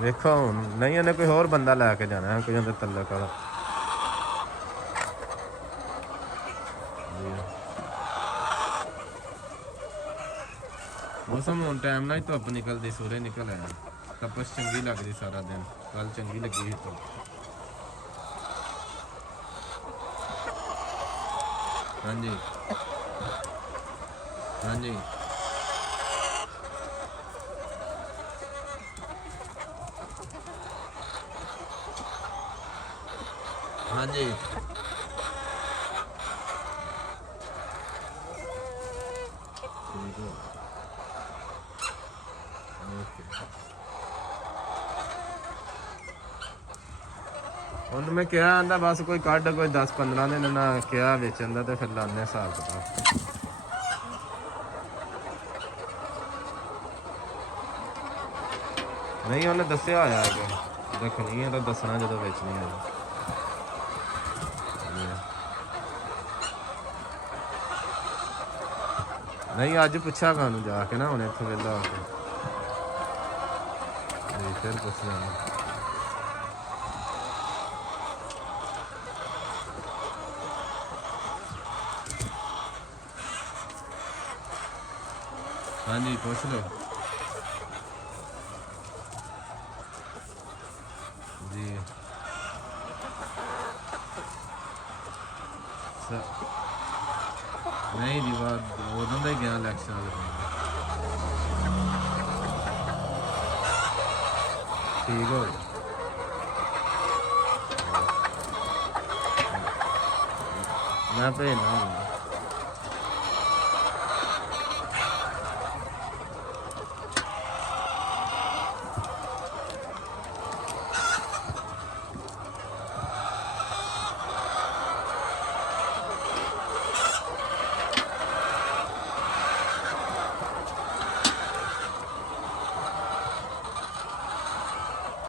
ਵੇਖੋ ਹੁਣ ਨਹੀਂ ਉਹਨੇ ਕੋਈ ਹੋਰ ਬੰਦਾ ਲੈ ਕੇ ਜਾਣਾ ਕੋਈ ਉਹਦੇ ਤਲਕ ਵਾਲਾ ਮੌਸਮ ਹੁਣ ਟਾਈਮ ਨਾਲ ਹੀ ਧੁੱਪ ਨਿਕਲਦੀ ਸੂਰਜ ਨਿਕਲ ਆਇਆ ਤਪਸ਼ ਚੰਗੀ ਲੱਗਦੀ ਸਾਰਾ ਦਿਨ ਕੱਲ ਚੰਗੀ ਲੱਗੀ ਸੀ ਧੁੱਪ ਹਾਂਜੀ ਹਾਂਜੀ ਹਾਂਜੀ ਠੀਕ ਹੈ ਓਕੇ ਉਹਨੂੰ ਮੈਂ ਕਿਹਾ ਆਂਦਾ ਬਸ ਕੋਈ ਕੱਢ ਕੋਈ 10-15 ਦਿਨ ਨਾ ਕਿਹਾ ਵੇਚਣ ਦਾ ਤੇ ਫਿਰ ਲਾਉਂਦੇ ਹਿਸਾਬ ਕਿਤਾਬ ਨਹੀਂ ਉਹਨੇ ਦੱਸਿਆ ਹੋਇਆ ਕਿ ਰੱਖਣੀ ਹੈ ਤਾਂ ਦੱਸਣਾ ਜਦੋਂ ਵੇਚਣੀ ਹੈ ਨਹੀਂ ਅੱਜ ਪੁੱਛਿਆ ਮੈਂ ਉਹਨੂੰ ਜਾ ਕੇ ਨਾ ਹੁਣ ਇੱਥੋਂ ਵਿਹਲਾ ਹੋ ਕੇ ਫਿਰ ਪੁੱਛ ਲੈਣਾ ਹਾਂਜੀ ਪੁੱਛ ਲਓ ਜੀ नहीं जी वो ही गया इलेक्शन ठीक हो मैं भेजना